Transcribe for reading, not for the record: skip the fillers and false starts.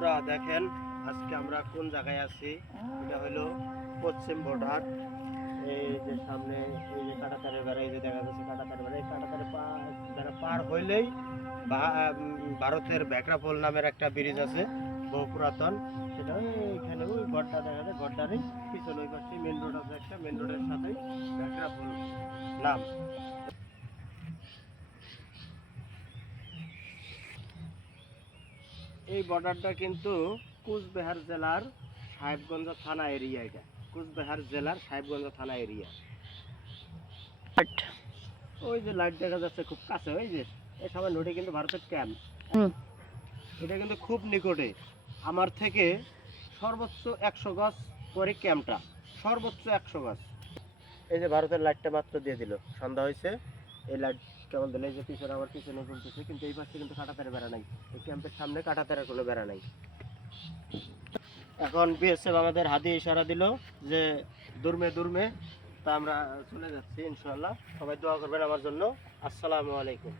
বন্ধুরা দেখেন আজকে আমরা কোন জায়গায় আছি। এটা হলো পশ্চিম বর্ডার। এই যে সামনে এই যে কাঁটাতারের বেড়া, এই যে দেখা যাচ্ছে কাঁটাতারের বেড়া। এই কাঁটাতারের যারা পার হইলেই ভারতের ভ্যাকরাপোল নামের একটা ব্রিজ আছে, বহু পুরাতন। সেটা এখানে ওই ঘরটা দেখা যায়, ঘরটারই পিছনে ওই পাশে মেন রোড আছে একটা, মেন রোডের সাথেই ভ্যাকরাপোল নাম। এই বর্ডারটা কিন্তু কুচবিহার জেলার সাহেবগঞ্জ থানা এরিয়া। এটা কুচবিহার জেলার সাহেবগঞ্জ থানা এরিয়া। ওই যে লাইট দেখা যাচ্ছে খুব কাছে, ওই যে এই সামনে ওটা কিন্তু ভারতের ক্যাম্প। এটা কিন্তু খুব নিকটে আমার থেকে, সর্বোচ্চ 100 গজ পরে ক্যাম্পটা, সর্বোচ্চ 100 গজ। এই যে ভারতের লাইটটা মাত্র দিয়ে দিল, সন্ধ্যা হয়েছে। এই লাইট কেমন দিলে, এই যে পিছনে আমার পিছনে চলতেছে, কিন্তু এই পাশে কিন্তু কাঁটাতারের বেড়া নাই। এই ক্যাম্পের সামনে কাঁটাতারের কোনো বেড়া নাই। এখন বিএসএফ আমাদের হাতে ইশারা দিল যে দূরমে দূরমে, তা আমরা চলে যাচ্ছি ইনশাআল্লাহ। সবাই দোয়া করবেন আমার জন্য। আসসালামু আলাইকুম।